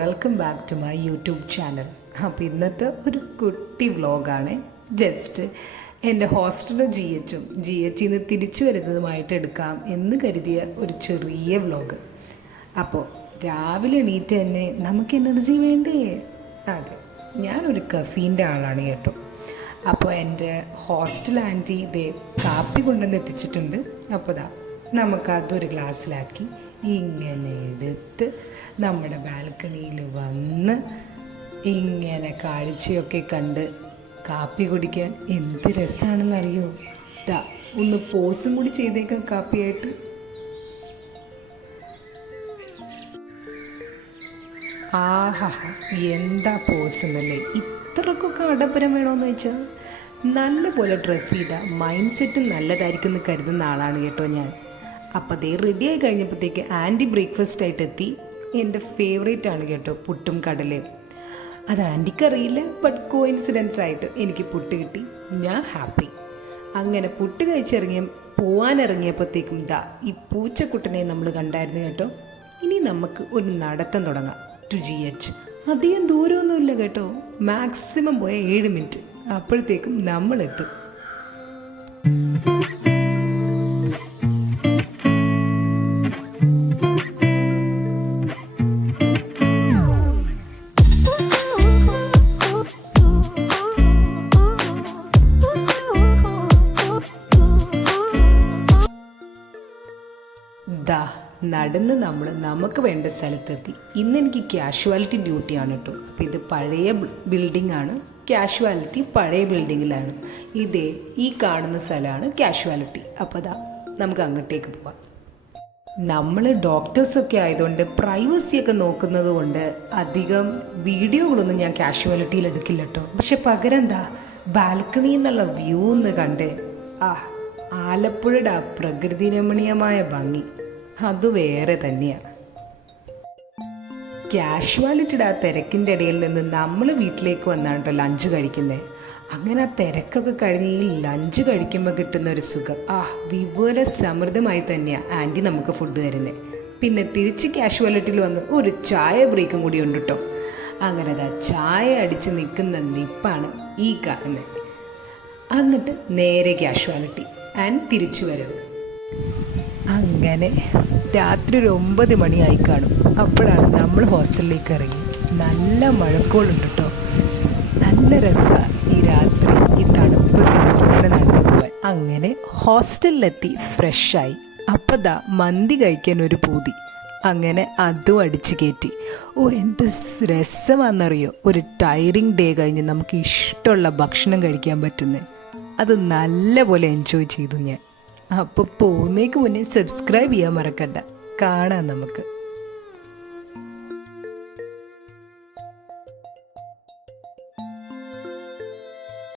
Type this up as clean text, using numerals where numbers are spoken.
Welcome back to my YouTube channel. അപ്പോൾ ഇന്നത്തെ ഒരു കുട്ടി വ്ലോഗാണ്. ജസ്റ്റ് എൻ്റെ ഹോസ്റ്റലും ജി എച്ചിന്ന് തിരിച്ചു വരുന്നതുമായിട്ട് എടുക്കാം എന്ന് കരുതിയ ഒരു ചെറിയ വ്ലോഗ്. അപ്പോൾ രാവിലെ എണീറ്റ് തന്നെ നമുക്ക് എനർജി വേണ്ടേ? അതെ, ഞാനൊരു കഫീൻ്റെ ആളാണ് കേട്ടോ. അപ്പോൾ എൻ്റെ ഹോസ്റ്റൽ ആൻറ്റി ഇതേ കാപ്പി കൊണ്ടുവന്ന് എത്തിച്ചിട്ടുണ്ട്. അപ്പോൾ നമുക്കതൊരു ഗ്ലാസ്സിലാക്കി ഇങ്ങനെ എടുത്ത് നമ്മുടെ ബാൽക്കണിയിൽ വന്ന് ഇങ്ങനെ കാഴ്ചയൊക്കെ കണ്ട് കാപ്പി കുടിക്കാൻ എന്ത് രസമാണെന്നറിയോ? ഒന്ന് പോസും കൂടി ചെയ്തേക്കാം കാപ്പിയായിട്ട്. ആഹാ, എന്താ പോസ് എന്നല്ലേ! ഇത്രക്കൊക്കെ ആഡംബരം വേണമെന്ന് വെച്ചാൽ നല്ലപോലെ ഡ്രസ്സ് ചെയ്താൽ മൈൻഡ് സെറ്റും നല്ലതായിരിക്കും എന്ന് കരുതുന്ന ആളാണ് കേട്ടോ ഞാൻ. അപ്പോൾ അതേ റെഡിയായി കഴിഞ്ഞപ്പോഴത്തേക്ക് ആൻറ്റി ബ്രേക്ക്ഫാസ്റ്റ് ആയിട്ട് എത്തി. എൻ്റെ ഫേവറേറ്റ് ആണ് കേട്ടോ പുട്ടും കടലയും. അത് ആൻറ്റിക്കറിയില്ല, ബട്ട് കോയിൻസിഡൻസ് ആയിട്ട് എനിക്ക് പുട്ട് കിട്ടി. ഞാൻ ഹാപ്പി. അങ്ങനെ പുട്ട് പോവാനിറങ്ങിയപ്പോഴത്തേക്കും ഈ പൂച്ചക്കുട്ടനെ നമ്മൾ കണ്ടായിരുന്നു കേട്ടോ. ഇനി നമുക്ക് ഒരു നടത്തം തുടങ്ങാം ടു GH. അധികം ദൂരമൊന്നുമില്ല കേട്ടോ, മാക്സിമം പോയ 7 മിനിറ്റ്, അപ്പോഴത്തേക്കും നമ്മളെത്തും. നടന്ന് നമുക്ക് വേണ്ട സ്ഥലത്തെത്തി. ഇന്ന് എനിക്ക് കാഷ്വാലിറ്റി ഡ്യൂട്ടിയാണ് കേട്ടോ. അപ്പോൾ ഇത് പഴയ ബിൽഡിംഗ് ആണ്, കാഷ്വാലിറ്റി പഴയ ബിൽഡിങ്ങിലാണ്. ഈ കാണുന്ന സ്ഥലമാണ് കാഷ്വാലിറ്റി. അപ്പോൾ നമുക്ക് അങ്ങോട്ടേക്ക് പോവാം. നമ്മൾ ഡോക്ടേഴ്സൊക്കെ ആയതുകൊണ്ട് പ്രൈവസിയൊക്കെ നോക്കുന്നത് കൊണ്ട് അധികം വീഡിയോകളൊന്നും ഞാൻ കാഷ്വാലിറ്റിയിൽ എടുക്കില്ല കേട്ടോ. പക്ഷെ പകരം ബാൽക്കണി എന്നുള്ള വ്യൂ ഒന്ന് കണ്ട് ആലപ്പുഴയുടെ ആ പ്രകൃതി രമണീയമായ ഭംഗി അത് വേറെ തന്നെയാണ്. കാഷ്വാലിറ്റിയുടെ ആ തിരക്കിൻ്റെ ഇടയിൽ നിന്ന് നമ്മൾ വീട്ടിലേക്ക് വന്നാണ് കേട്ടോ ലഞ്ച് കഴിക്കുന്നത്. അങ്ങനെ ആ തിരക്കൊക്കെ കഴിഞ്ഞ് ഈ ലഞ്ച് കഴിക്കുമ്പോൾ കിട്ടുന്ന ഒരു സുഖം വിപുല സമൃദ്ധമായി തന്നെയാണ് ആൻറ്റി നമുക്ക് ഫുഡ് തരുന്നത്. പിന്നെ തിരിച്ച് കാഷ്വാലിറ്റിയിൽ വന്ന് ഒരു ചായ ബ്രേക്കും കൂടി ഉണ്ട് കേട്ടോ. അങ്ങനെ ചായ അടിച്ച് നിൽക്കുന്ന നിപ്പാണ് ഈ കാണുന്നത്. എന്നിട്ട് നേരെ കാഷ്വാലിറ്റി ആൻഡ് തിരിച്ചു വരവ്. അങ്ങനെ രാത്രി ഒരു 9 മണിയായി കാണും. അപ്പോഴാണ് നമ്മൾ ഹോസ്റ്റലിലേക്ക് ഇറങ്ങി. നല്ല മഴക്കോളുണ്ട് കേട്ടോ. നല്ല രസമാണ് ഈ രാത്രി ഈ തണുപ്പ് ഇങ്ങനെ നടന്നു പോവാൻ. അങ്ങനെ ഹോസ്റ്റലിലെത്തി ഫ്രഷായി. അപ്പം മന്തി കഴിക്കാൻ ഒരു പൂതി. അങ്ങനെ അതും അടിച്ചു കയറ്റി. എന്ത് രസമാണെന്നറിയോ, ഒരു ടയറിങ് ഡേ കഴിഞ്ഞ് നമുക്ക് ഇഷ്ടമുള്ള ഭക്ഷണം കഴിക്കാൻ പറ്റുന്നത്. അത് നല്ലപോലെ എൻജോയ് ചെയ്തു ഞാൻ. അപ്പോൾ പോകുന്നേക്ക് മുന്നേ സബ്സ്ക്രൈബ് ചെയ്യാൻ മറക്കണ്ട. കാണാം നമുക്ക്.